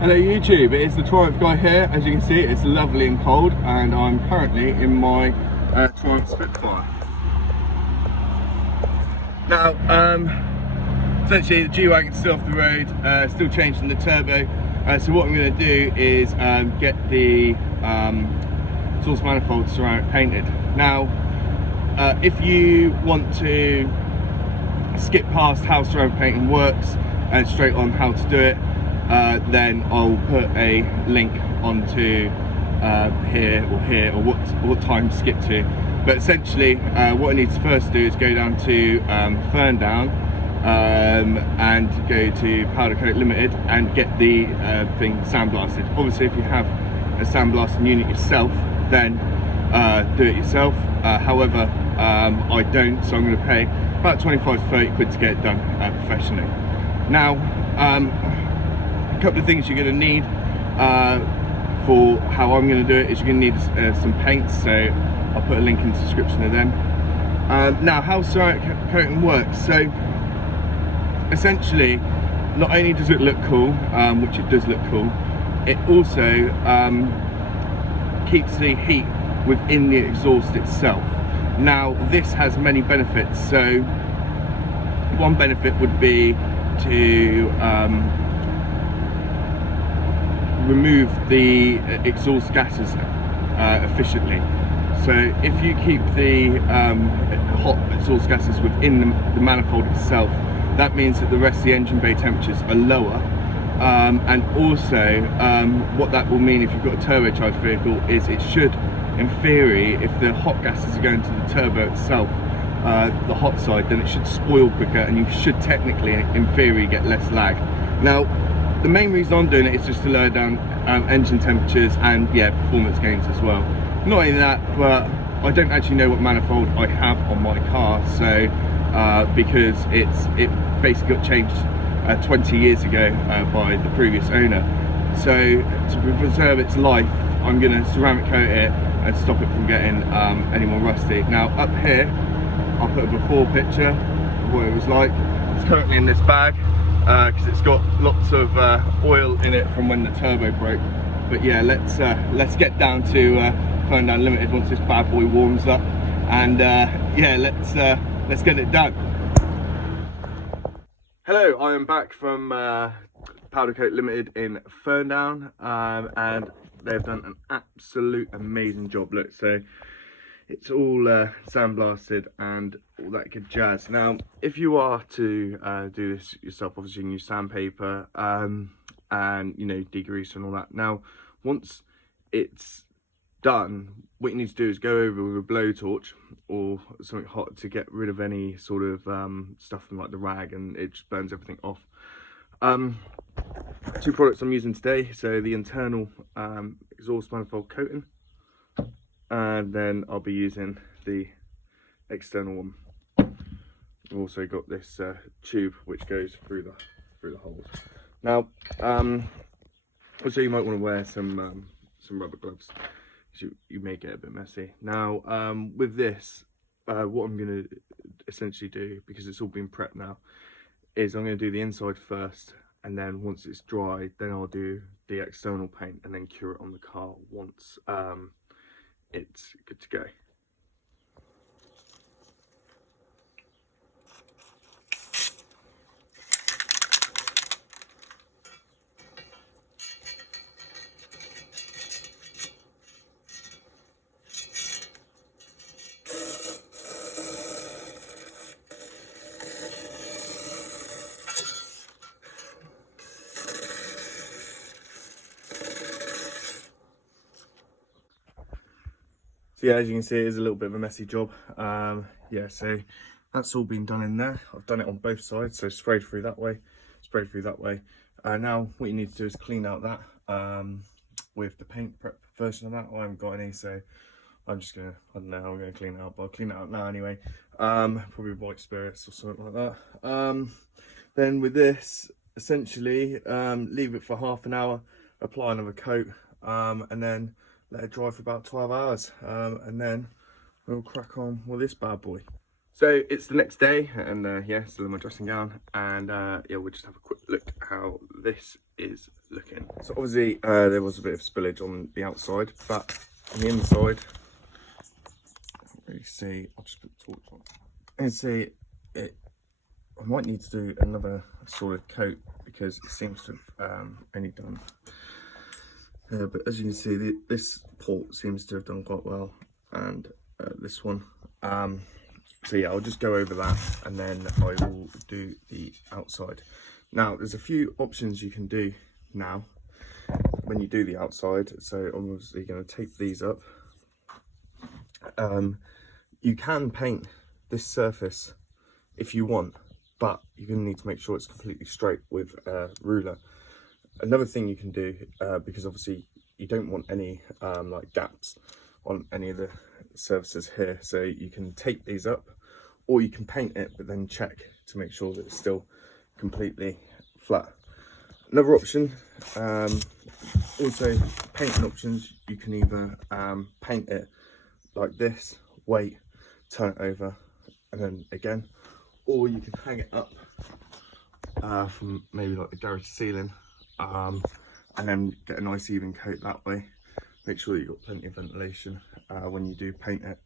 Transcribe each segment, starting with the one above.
Hello YouTube, it is the Triumph guy here. As you can see, it's lovely and cold, and I'm currently in my Triumph Spitfire. Now, essentially the G-Wagon's still off the road, still changing the turbo. So what I'm going to do is get the exhaust manifold ceramic painted. Now, if you want to skip past how ceramic painting works and straight on how to do it, then I'll put a link onto here or what time to skip to. But essentially, what I need to first do is go down to Ferndown and go to Powder Coat Limited and get the thing sandblasted. Obviously, if you have a sandblasting unit yourself, then do it yourself. However, I don't, so I'm going to pay about 25 to 30 quid to get it done professionally. Now, a couple of things you're going to need for how I'm going to do it is you're going to need some paints, so I'll put a link in the description of them. Now, how ceramic coating works, so essentially not only does it look cool, which it does look cool, it also keeps the heat within the exhaust itself. Now, this has many benefits. So one benefit would be to remove the exhaust gases efficiently. So if you keep the hot exhaust gases within the manifold itself, that means that the rest of the engine bay temperatures are lower. And also what that will mean if you've got a turbocharged vehicle is it should, in theory, if the hot gases are going to the turbo itself, the hot side, then it should spoil quicker and you should technically, in theory, get less lag. Now, the main reason I'm doing it is just to lower down engine temperatures and, yeah, performance gains as well. Not only that, but I don't actually know what manifold I have on my car, so because it basically got changed 20 years ago by the previous owner. So to preserve its life, I'm going to ceramic coat it and stop it from getting any more rusty. Now, up here I'll put a before picture of what it was like. It's currently in this bag because it's got lots of oil in it from when the turbo broke. But yeah, let's get down to Ferndown Limited once this bad boy warms up, and yeah, let's get it done. Hello, I am back from Powder Coat Limited in Ferndown, and they've done an absolute amazing job. Look, so it's all sandblasted and all that good jazz. Now, if you are to do this yourself, obviously you can use sandpaper and, you know, degrease and all that. Now, once it's done, what you need to do is go over with a blowtorch or something hot to get rid of any sort of stuff from like the rag, and it just burns everything off. Two products I'm using today, so the internal exhaust manifold coating, and then I'll be using the external one. I've also got this tube which goes through the holes. Now, also you might want to wear some rubber gloves, because you may get a bit messy. Now, with this, what I'm going to essentially do, because it's all been prepped now, is I'm going to do the inside first, and then once it's dry, then I'll do the external paint and then cure it on the car once it's good to go. So yeah, as you can see, it is a little bit of a messy job. Yeah, so that's all been done in there. I've done it on both sides, so sprayed through that way, sprayed through that way. Now what you need to do is clean out that with the paint prep version of that. I haven't got any, so I'm just gonna, I don't know how I'm gonna clean it out, but I'll clean it out now anyway. Probably white spirits or something like that. Then with this, essentially, leave it for half an hour, apply another coat, and then let it dry for about 12 hours, and then we'll crack on with this bad boy. So it's the next day, and yeah, still in my dressing gown, and yeah, we'll just have a quick look how this is looking. So obviously there was a bit of spillage on the outside, but on the inside, you see, I'll just put the torch on. And see, I might need to do another solid coat because it seems to have only done. But as you can see, this port seems to have done quite well, and this one. So yeah, I'll just go over that and then I will do the outside. Now, there's a few options you can do now when you do the outside. So I'm obviously going to tape these up. You can paint this surface if you want, but you're going to need to make sure it's completely straight with a ruler. Another thing you can do, because obviously you don't want any like gaps on any of the surfaces here, so you can tape these up or you can paint it, but then check to make sure that it's still completely flat. Another option, also painting options, you can either paint it like this, wait, turn it over, and then again, or you can hang it up from maybe like the garage ceiling, and then get a nice even coat that way. Make sure that you've got plenty of ventilation when you do paint it.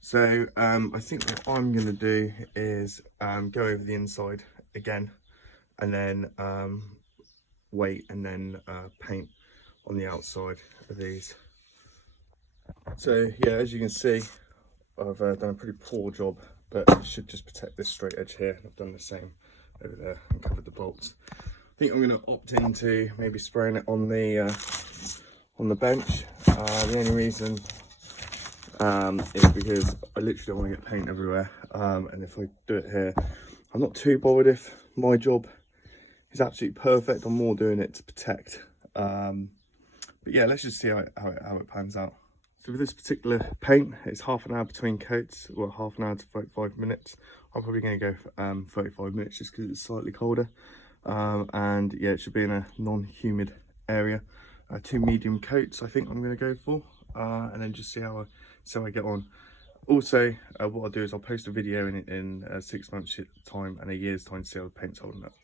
So I think what I'm going to do is go over the inside again, and then wait, and then paint on the outside of these. So yeah, as you can see, I've done a pretty poor job, but it should just protect this straight edge here. I've done the same over there and covered the bolts. I think I'm going to opt into maybe spraying it on the bench. The only reason is because I literally don't want to get paint everywhere, and if I do it here, I'm not too bothered if my job is absolutely perfect. I'm more doing it to protect. But yeah, let's just see how it pans out. So with this particular paint, it's half an hour between coats, or half an hour to 35 minutes. I'm probably going to go for 35 minutes just because it's slightly colder. And yeah, it should be in a non-humid area. 2 medium coats I think I'm going to go for, and then just see how I get on. Also, what I'll do is I'll post a video in 6 months time and a year's time to see how the paint's holding up.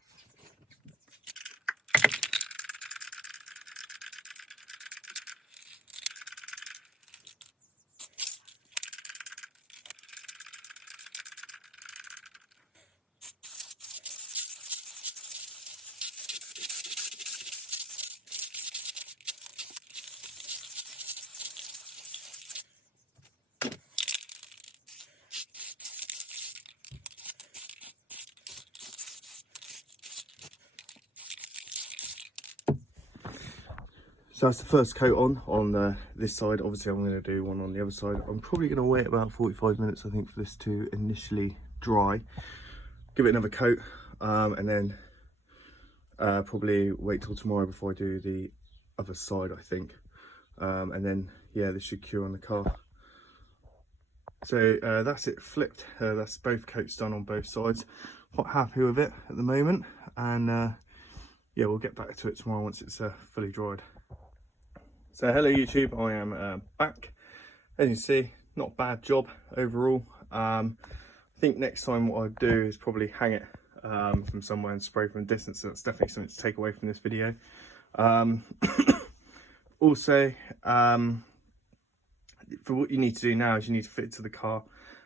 So that's the first coat on this side. Obviously I'm going to do one on the other side. I'm probably going to wait about 45 minutes I think for this to initially dry. Give it another coat, and then probably wait till tomorrow before I do the other side I think. And then yeah, this should cure on the car. So that's it flipped. That's both coats done on both sides. Quite happy with it at the moment, and yeah, we'll get back to it tomorrow once it's fully dried. So hello YouTube, I am back. As you see, not a bad job overall. I think next time what I'd do is probably hang it from somewhere and spray from a distance. So that's definitely something to take away from this video. Also, for what you need to do now is you need to fit it to the car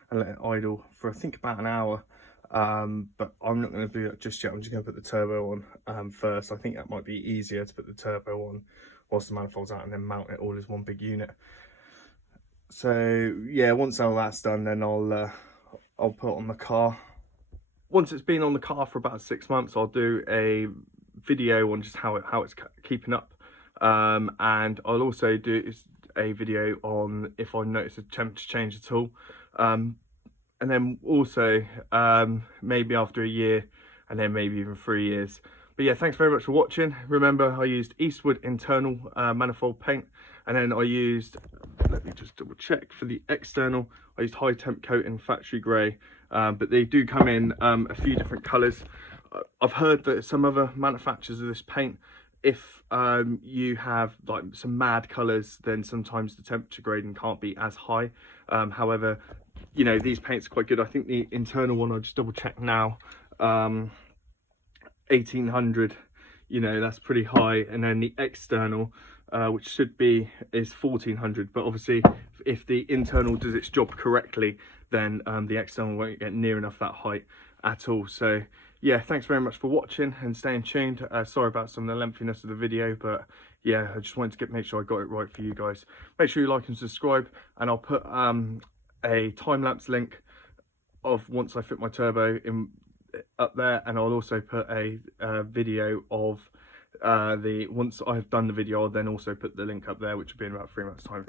and let it idle for I think about an hour. But I'm not going to do that just yet. I'm just going to put the turbo on first. I think that might be easier to put the turbo on whilst the manifold's out and then mount it all as one big unit. So yeah, once all that's done, then I'll put it on the car. Once it's been on the car for about 6 months, I'll do a video on just how it's keeping up, and I'll also do a video on if I notice a temperature change at all, and then also maybe after a year, and then maybe even 3 years. But yeah, thanks very much for watching. Remember, I used Eastwood internal manifold paint, and then I used, let me just double check, for the external, I used high temp coat in factory grey, but they do come in a few different colours. I've heard that some other manufacturers of this paint, if you have like some mad colours, then sometimes the temperature grading can't be as high. However, you know, these paints are quite good. I think the internal one, I'll just double check now, 1800 you know, that's pretty high. And then the external, which should be, is 1400, but obviously if the internal does its job correctly, then the external won't get near enough that height at all. So yeah, thanks very much for watching and staying tuned. Sorry about some of the lengthiness of the video, but yeah, I just wanted to make sure I got it right for you guys. Make sure you like and subscribe, and I'll put a time-lapse link of once I fit my turbo in up there, and I'll also put a video of once I've done the video. I'll then also put the link up there, which will be in about 3 months time.